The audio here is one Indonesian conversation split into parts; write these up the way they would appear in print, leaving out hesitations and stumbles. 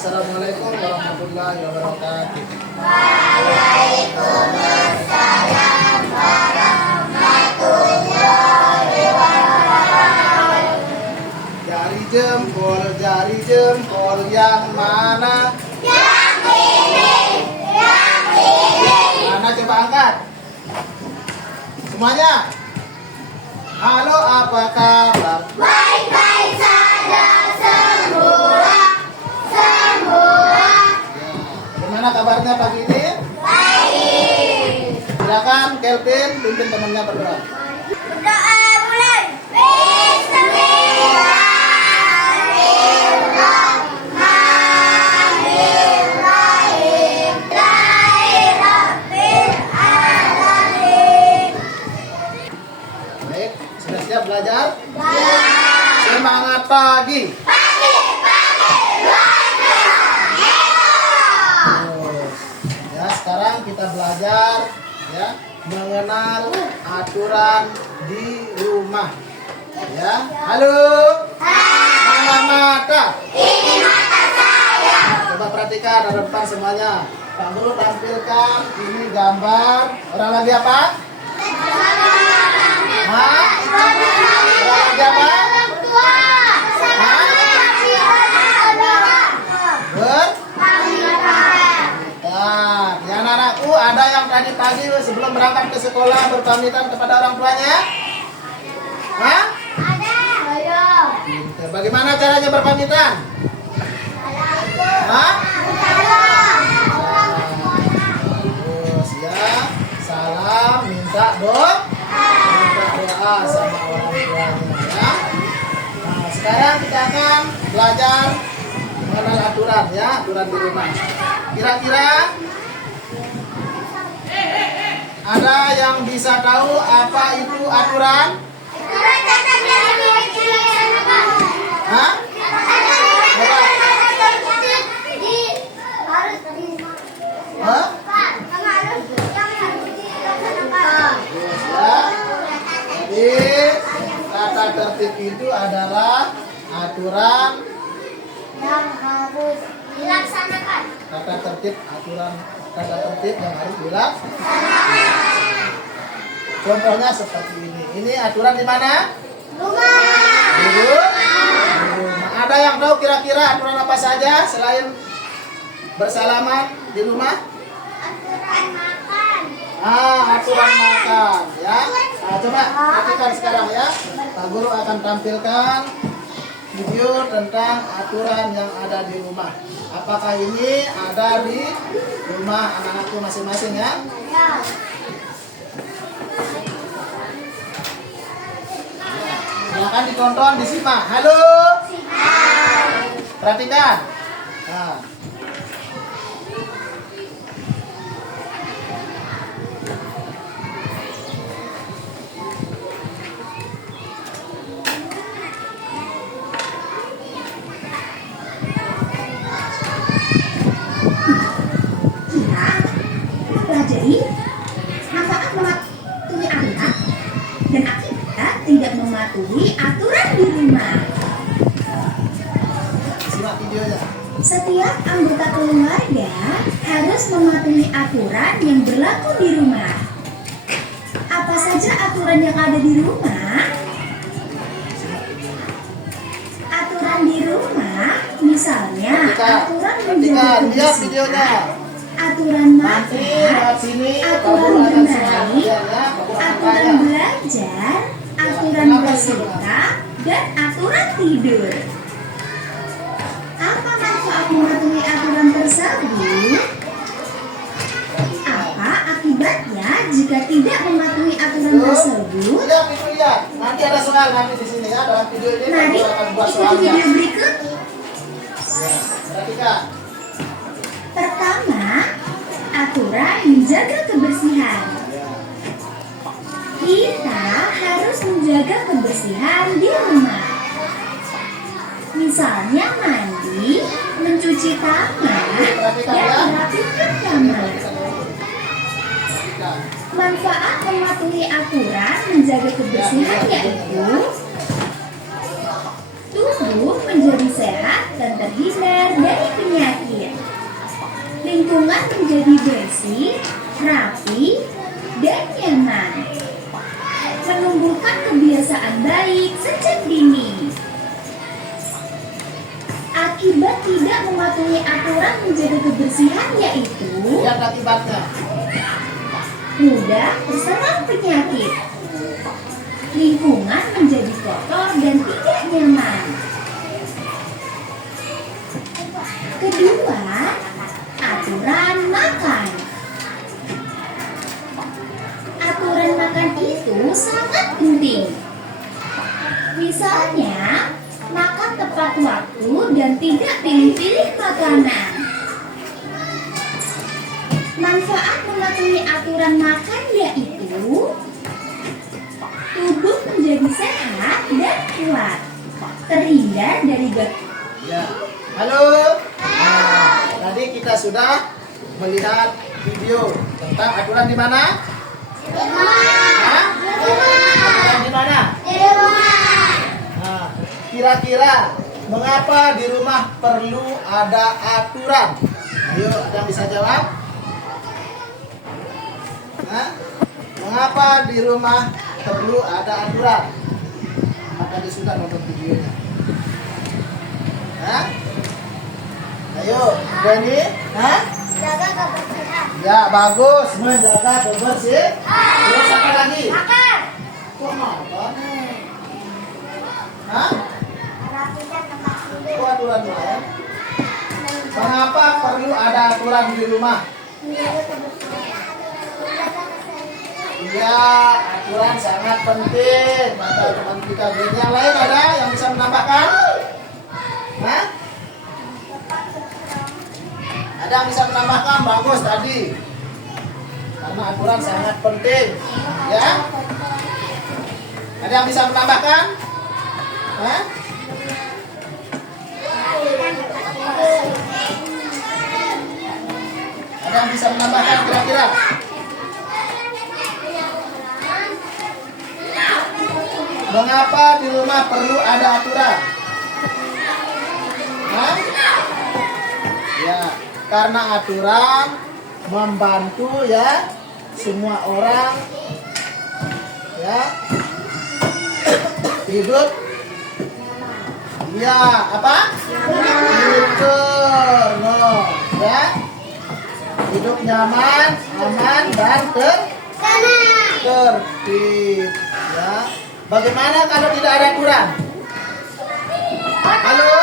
Assalamualaikum warahmatullahi wabarakatuh. Waalaikumsalam warahmatullahi wabarakatuh. Jari jempol yang mana? Yang ini, yang ini. Mana coba angkat? Semuanya. Halo, apa kabar? Baik-baik saja semua, semua. Gimana kabarnya pagi ini? Baik. Silakan Kelvin pimpin temannya berdoa. Berdoa mulai. Bismillahirrahmanirrahim. Bismillahirrahmanirrahim. Baik, sudah siap belajar? Ya. Semangat pagi. Pagi, Ya, sekarang kita belajar ya mengenal aturan di rumah. Ya, halo. Mana mata? ini mata saya. Coba perhatikan ada depan semuanya. Pak Guru tampilkan ini gambar orang lagi apa? Hah? Orang lagi apa? Nah, ya anak-anakku, ada yang tadi pagi sebelum berangkat ke sekolah berpamitan kepada orang tuanya? Hah? Pintar. Bagaimana caranya berpamitan? Hah? Terus ya, salam, minta doa sama orang tuanya ya. Nah, sekarang kita akan belajar mengenal aturan ya, aturan di rumah. Kira-kira ada yang bisa tahu apa itu aturan? Hah? Hah? Terus ya. Jadi kata tertib itu adalah aturan. Yang harus dilaksanakan. Kata tertib aturan, kata tertib yang harus dilaksanakan. Contohnya seperti ini. Ini aturan di mana? Rumah. Di rumah. Ada yang tahu kira-kira aturan apa saja selain bersalaman di rumah? Aturan makan. Aturan makan ya. Nah, coba perhatikan sekarang ya. Pak Guru akan tampilkan video tentang aturan yang ada di rumah. Apakah ini ada di rumah anak-anakku masing-masing ya? Ya. Silakan ditonton, disimak. Halo. Perhatikan. Nah. Mempelajari manfaat mematuhi anak dan akibat tidak mematuhi aturan di rumah. Simak videonya. Setiap anggota keluarga harus mematuhi aturan yang berlaku di rumah. Apa saja aturan yang ada di rumah? Aturan di rumah, misalnya aturan menjaga Lihat videonya. kebersihan, aturan Nanti makan, lewat sini Pak aturan Guru akan simak bermain, ya, Pak Guru akan aturan tanya. belajar, aturan berserta, dan aturan tidur. Apa manfaat mematuhi aturan tersebut? Apa akibatnya jika tidak mematuhi aturan tersebut? Lihat itu lihat. Nanti ada soal nanti di sini ya dalam video ini. Pak Mari Guru akan buat ikuti soalnya. video berikut. Ya, perhatikan. Pertama, aturan menjaga kebersihan. Kita harus menjaga kebersihan di rumah. Misalnya mandi, mencuci tangan, dan merapikan kamar. Manfaat mematuhi aturan menjaga kebersihan yaitu tubuh menjadi sehat dan terhindar dari penyakit. lingkungan menjadi bersih, rapi, dan nyaman. Menumbuhkan kebiasaan baik sejak dini. Akibat tidak mematuhi aturan menjaga kebersihan yaitu Lihat akibatnya. mudah terserang penyakit. Lingkungan menjadi kotor dan tidak nyaman. Kedua, aturan makan. Aturan makan itu sangat penting. Misalnya, makan tepat waktu dan tidak pilih-pilih makanan. Manfaat mematuhi aturan makan yaitu tubuh menjadi sehat dan kuat, terhindar dari Ya. Halo. Nah, tadi kita sudah melihat video tentang aturan di mana? Hah? Aturan di mana? Nah, kira-kira mengapa di rumah perlu ada aturan? Ayo, ada yang bisa jawab? Hah? Mengapa di rumah perlu ada aturan? Maka dia sudah nonton videonya. Hah? Ayo, Dani. Hah? Jaga kebersihan. Ya, bagus. Menjaga kebersihan. Terus apa lagi? Makan. Kok makan? Hah? Rapikan tempat tidur. Kok aturan lain? Mengapa perlu ada aturan di rumah? Menjaga kebersihan. Menjaga kesehatan. Iya, aturan sangat penting. Maka teman kita yang lain ada yang bisa menambahkan? Hah? Ada yang bisa menambahkan? Bagus tadi. Karena aturan sangat penting. Ya? Ada yang bisa menambahkan? Hah? Ada yang bisa menambahkan kira-kira? Mengapa di rumah perlu ada aturan? Hah? Ya, karena aturan membantu ya semua orang ya hidup ya apa? Hidup no, ya hidup nyaman, aman dan tertib ya. Bagaimana kalau tidak ada aturan? Halo?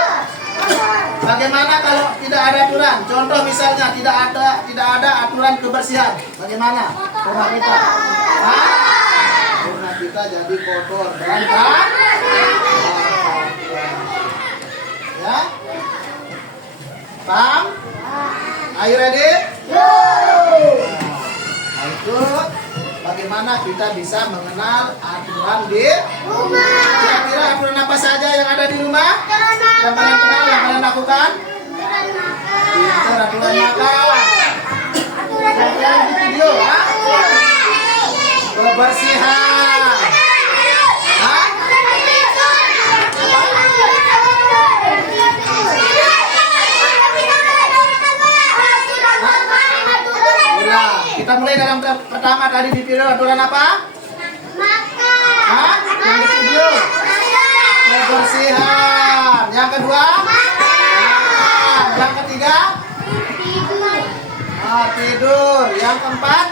Bagaimana kalau tidak ada aturan? Contoh misalnya tidak ada aturan kebersihan. Bagaimana? Rumah kita. Hah? Rumah kita jadi kotor, berantakan. Ya? Paham? Are you ready? Nah, itu bagaimana kita bisa mengenal aturan di Rumah. kira-kira aturan apa saja yang ada di rumah? Yang kalian kenal, yang kalian lakukan? Pintar aturan makan. Yang kalian di video, ha? Kebersihan. Hah? Udah, kita mulai dalam pertama tadi di video aturan apa? Hah? Yang di video? Kebersihan. Yang kedua? Makan. Yang ketiga? Tidur. Yang keempat?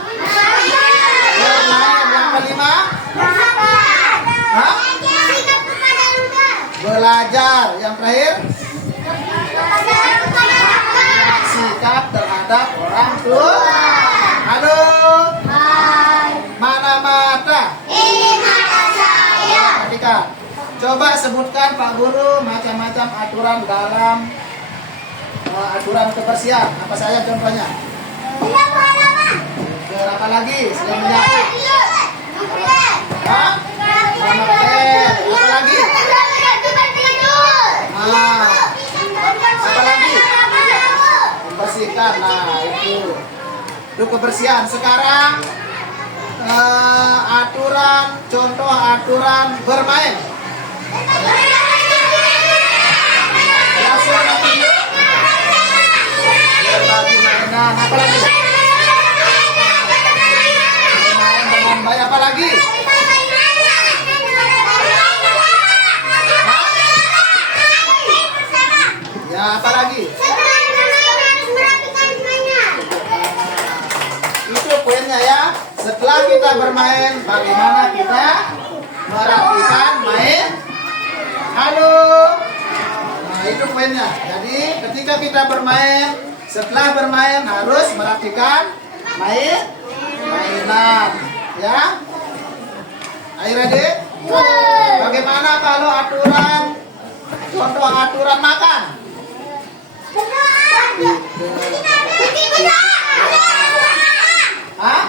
Bermain. Yang kelima? Hah? Belajar. Yang terakhir? Sikap terhadap orang tua. Halo? Mana mata? Perhatikan. Coba sebutkan Pak Guru macam-macam aturan dalam aturan kebersihan. Apa saja contohnya? Apa lagi? Selain menyapu. Hah? Apa lagi? Apa lagi? Membersihkan. Nah, itu kebersihan. Sekarang contoh aturan bermain. Yang suara video berbagi mainan. Apa lagi? Bermain dengan baik. Apa lagi? Ya, apa lagi? Itu poinnya ya. Setelah kita bermain, bagaimana kita merapikan main? Halo. Nah, itu poinnya. Jadi, ketika kita bermain, setelah bermain harus merapikan mainan. Ya. Ayo adik. Bagaimana kalau aturan? Contoh aturan makan. Hah?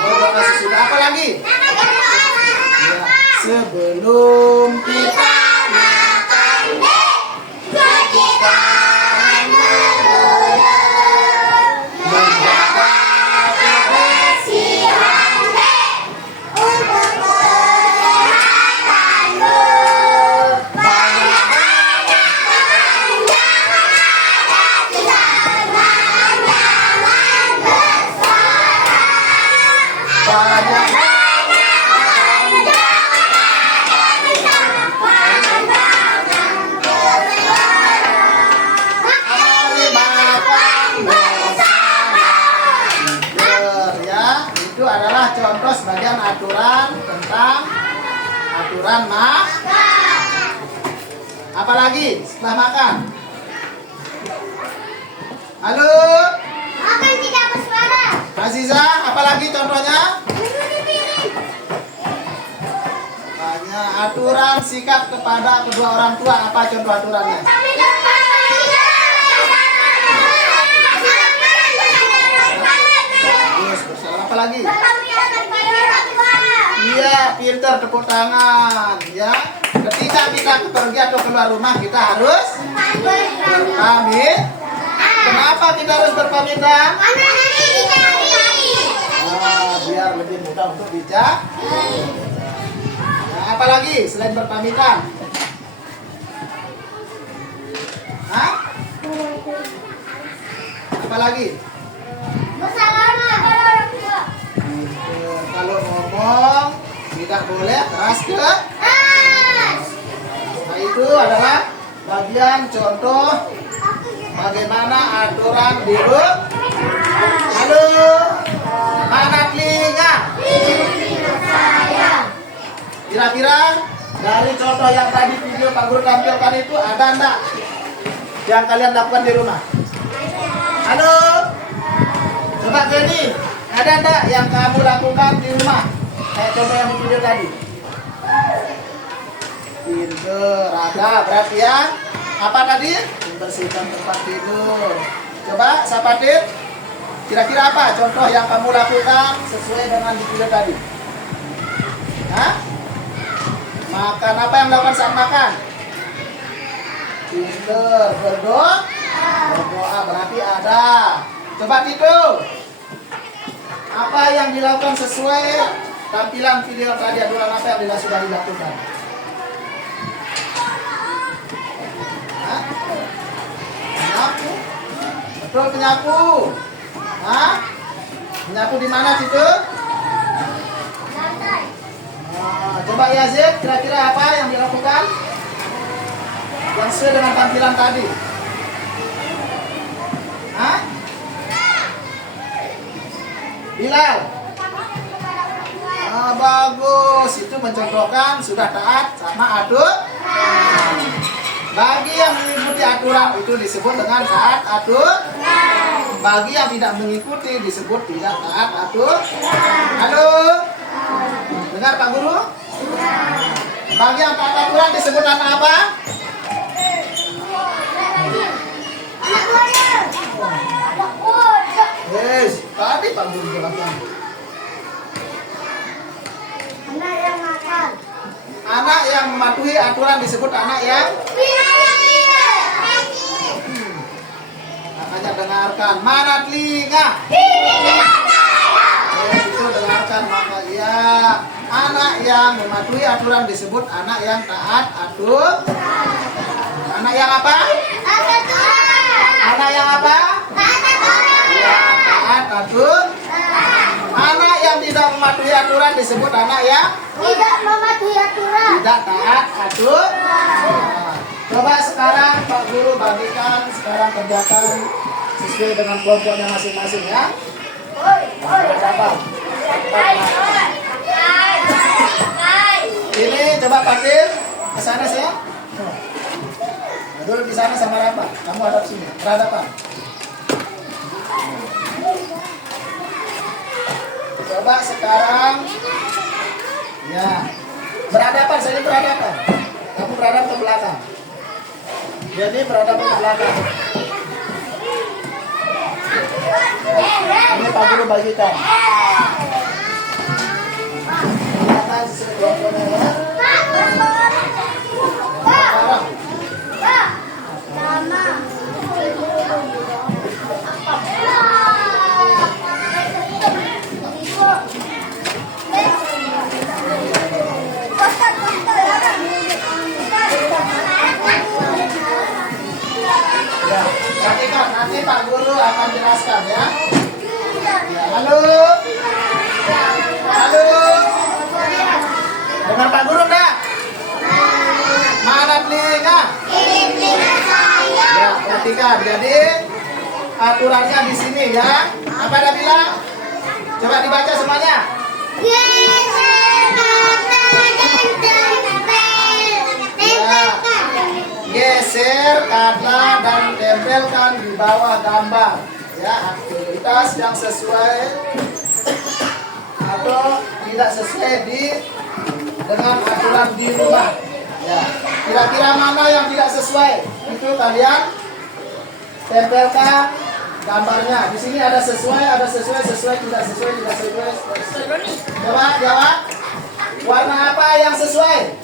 Oh, masih sudah. Apa lagi? Ya, sebelum kita makan, cuci tangan dulu, menjaga kebersihan untuk kesehatanmu. Banyak-banyak makan, jangan ada jangan bersorak. Banyak-banyak makan, jangan ada mari makan bersama. Ya, itu adalah contoh sebagian aturan tentang aturan makan. Apalagi setelah makan? Halo, Makan tidak bersuara. Aziza, apalagi contohnya? Banyak aturan sikap kepada kedua orang tua. Apa contoh aturannya? Bagus, bersalah. Apa lagi? Iya, pintar, tepuk tangan. Ya, ketika kita pergi atau keluar rumah kita harus berpamit. Kenapa kita harus berpamitan? Biar lebih mudah untuk bijak. Nah, apa lagi selain berpamitan? Hah? Apa lagi? Kalau ngomong tidak boleh keras ke. Nah, itu adalah bagian contoh bagaimana aturan di rumah. Halo, mana telinga? Kira-kira dari contoh yang tadi video Pak Guru tampilkan itu ada enggak yang kalian lakukan di rumah? Halo, coba Kenny, ada enggak yang kamu lakukan di rumah? Kayak contoh yang di video tadi. Pinter, ada berarti ya. Apa tadi? Membersihkan tempat tidur. Coba Sapatit, kira-kira apa contoh yang kamu lakukan sesuai dengan di video tadi? Hah? Makan, apa yang dilakukan saat makan? Pinter, berdoa. Berdoa berarti ada. Coba Tito, apa yang dilakukan sesuai tampilan video tadi? Aturan apa yang sudah dilakukan? Hah? Penyapu. Betul, penyapu. Hah? Penyapu di mana Tito? Coba Yazid, kira-kira apa yang dilakukan yang sesuai dengan tampilan tadi? Hah? Bilal? Bagus, itu mencontohkan sudah taat sama aturan. Bagi yang mengikuti aturan itu disebut dengan taat aturan. Bagi yang tidak mengikuti disebut tidak taat aturan. Halo? Dengar Pak Guru? Bagi yang taat aturan disebut anak apa? Yes, tadi Pak Guru jelaskan. Anak yang makan. Anak yang mematuhi aturan disebut anak yang makanya dengarkan. Mana telinga? Itu dengarkan maka ya. Anak yang mematuhi aturan disebut anak yang taat aturan. Anak yang apa? Anak yang apa? aturan. Anak yang tidak mematuhi aturan disebut anak yang Tidak mematuhi aturan. tidak taat aturan. Nah, coba sekarang Pak Guru bagikan, sekarang kerjakan sesuai dengan kelompoknya masing-masing ya. Berapa? Ini coba Patir ke sana sih ya. Nah, dulu di sana sama Rafa. Kamu hadap sini. Berhadapan. Coba sekarang ya. Berhadapan, saya berhadapan. Kamu berhadap ke belakang. Jadi berhadapan ke belakang. Ini Pak Guru bagikan. Kelihatan sesuai kelompoknya ya. Sekarang. Ya, perhatikan, nanti Pak Guru akan jelaskan ya. Ya, halo. Halo. Dengar Pak Guru enggak? Mana telinga? Ya, perhatikan. Jadi aturannya di sini ya. Apa ada bilang? Coba dibaca semuanya. Geser kata dan tempelkan di bawah gambar ya, aktivitas yang sesuai atau tidak sesuai dengan aturan di rumah ya. Kira-kira mana yang tidak sesuai itu kalian tempelkan gambarnya. Di sini ada sesuai, tidak sesuai. Coba jawab, warna apa yang sesuai?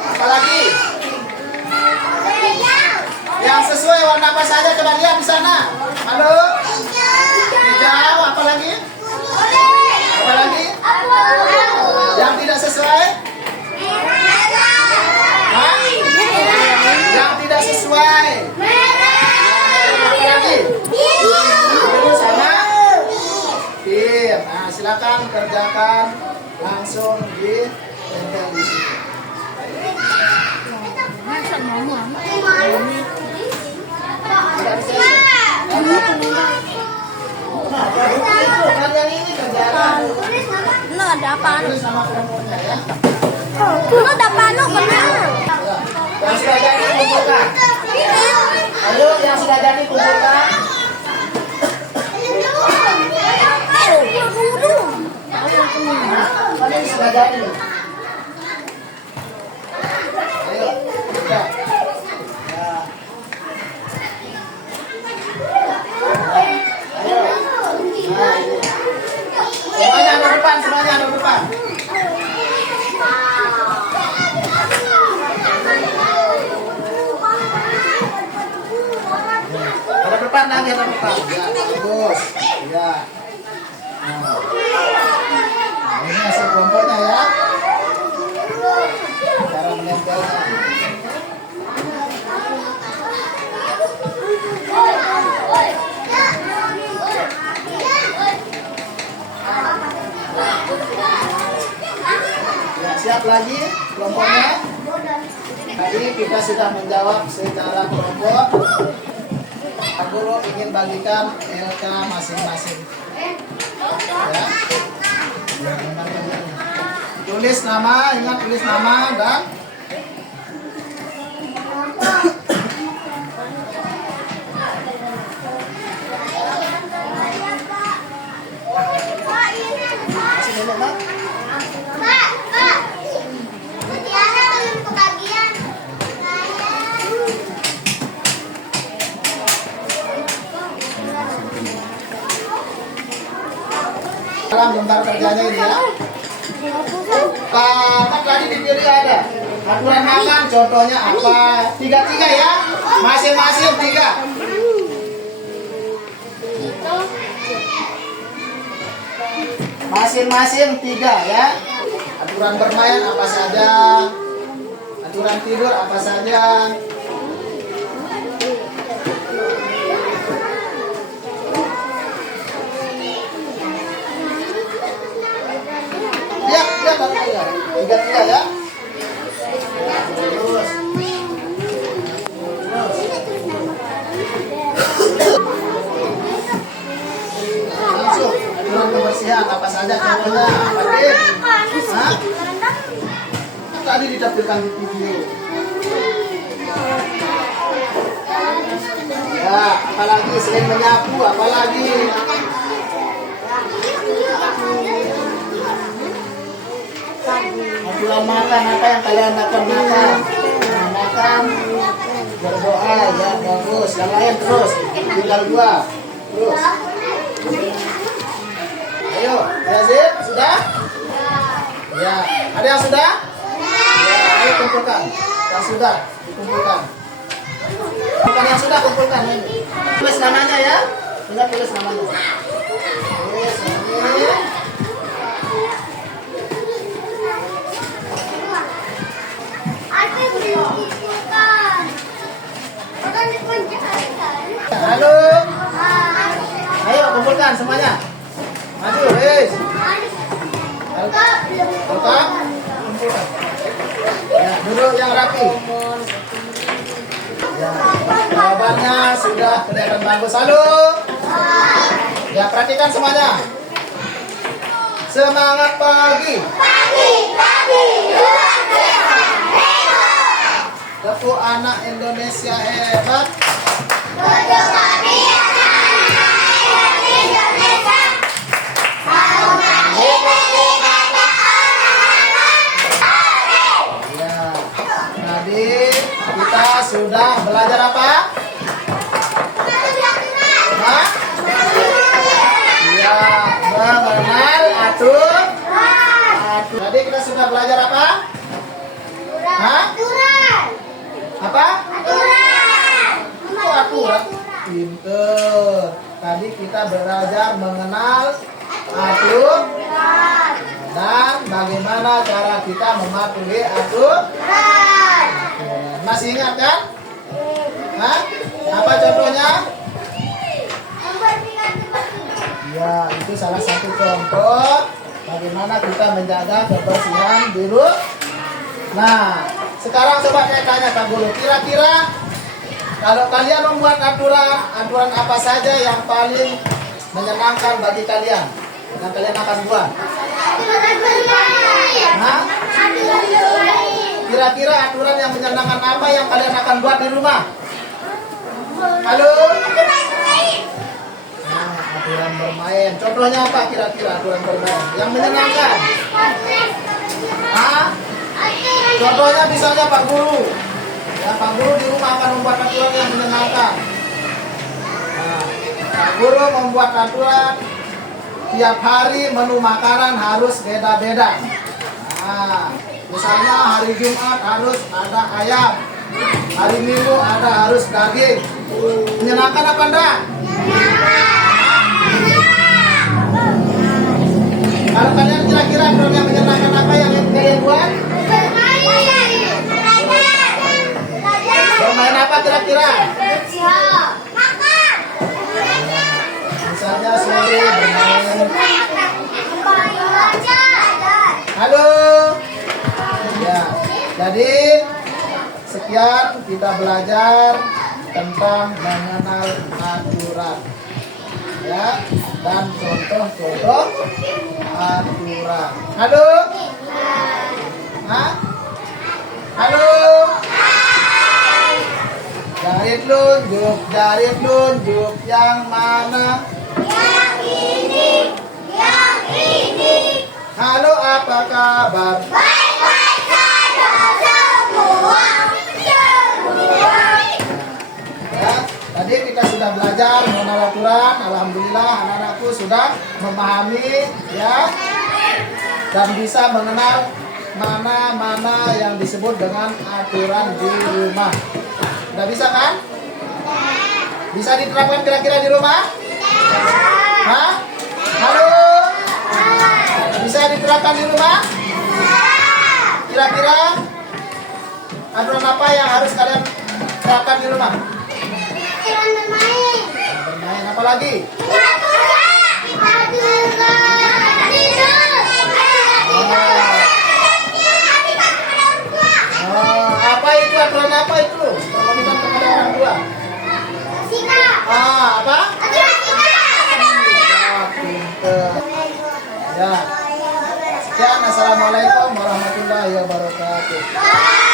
Apalagi yang sesuai warna apa saja, coba lihat di sana. Halo, hijau. Apalagi yang tidak sesuai? Hah? Yang tidak sesuai apalagi? Biru sama pink. Nah, silakan kerjakan langsung di tempel di sini. Kan yang ini kerjakan. Ada apa? Tulis nama kelompoknya ya. Dulu ada panu kena. Yang sudah jadi kumpulkan. Ayo yang sudah jadi kumpulkan. Mana yang sudah jadi? Ayo, kita. Ya. Ayo. Nah, ini. Semuanya ada depan, Ada depan lagi, ada depan. Ya, bagus. Ya. Nah, ini hasil kelompoknya ya. Cara menempelnya. Ya, siap lagi kelompoknya. Tadi kita sudah menjawab secara kelompok. Pak Guru ingin bagikan LK masing-masing. Ya. Tulis nama, ingat tulis nama dan masih dulu, Pak. Dalam lembar kerjanya ini ya. Pak, tadi di kiri ada aturan makan, contohnya apa? 3-3 ya, masing-masing 3. Masing-masing 3 ya. Aturan bermain apa saja? Aturan tidur apa saja? Lihat, tiga ya. Terus. Langsung aturan kebersihan apa saja contohnya? Adik? Hah? Tadi ditampilkan di video. Ya, apalagi selain menyapu, apalagi? Aturan makan apa yang kalian akan makan? Nah, makan, berdoa, ya bagus. Yang lain terus, tinggal 2. Terus. Ayo, Yazid, sudah? Ya, ada yang sudah? Ya, ayo kumpulkan. Yang sudah, dikumpulkan. Bukan yang sudah, kumpulkan. Tulis namanya ya. Ingat tulis namanya. Tulis ini. Halo. Ayo kumpulkan semuanya. Maju, wes. Kumpulkan. Kumpulkan. Ya, duduk yang rapi. Ya, jawabannya sudah kelihatan bagus. Halo. Ya, perhatikan semuanya. Semangat pagi. Tepuk anak Indonesia hebat. Ya, tadi kita sudah belajar apa? Hah? Ya, mengenal aturan. Tadi kita sudah belajar apa? Hah? Apa? Oh, aturan. Pinter. Tadi kita belajar mengenal aturan dan bagaimana cara kita mematuhi aturan. Masih ingat kan? Hah? Apa contohnya? Ya, itu salah satu contoh bagaimana kita menjaga kebersihan di rumah. Nah, sekarang coba saya tanya Kak Guru, kira-kira kalau kalian membuat aturan apa saja yang paling menyenangkan bagi kalian yang kalian akan buat? Nah, kira-kira aturan yang menyenangkan apa yang kalian akan buat di rumah? Halo? Nah, aturan bermain. Contohnya apa kira-kira aturan bermain yang menyenangkan? Hah? Contohnya misalnya Pak Guru. Ya, Pak Guru di rumah akan membuat aturan yang menyenangkan. Nah, Pak Guru membuat aturan tiap hari menu makanan harus beda-beda. Nah, misalnya hari Jumat harus ada ayam, hari Minggu harus daging. Menyenangkan apa enggak? Kalau kalian kira-kira aturan yang menyenangkan apa yang kalian buat? Bermain apa kira-kira? Misalnya sore bermain. Halo. Ya, jadi sekian kita belajar tentang mengenal aturan. Ya, dan contoh-contoh aturan. Halo. Hah? Halo. Jari telunjuk yang mana? Yang ini. Halo, apa kabar? Baik-baik saja semua. Ya, tadi kita sudah belajar mengenal aturan. Alhamdulillah anak-anakku sudah memahami ya dan bisa mengenal mana-mana yang disebut dengan aturan di rumah. Udah bisa kan? Bisa diterapkan kira-kira di rumah? Hah? Halo? Bisa diterapkan di rumah? Kira-kira aturan apa yang harus kalian terapkan di rumah? Aturan bermain. Bermain apa lagi? Apa itu aturan apa itu? Berkomitmen kepada orang tua. Apa? Pinter. Ya. Sekian, assalamualaikum warahmatullahi wabarakatuh.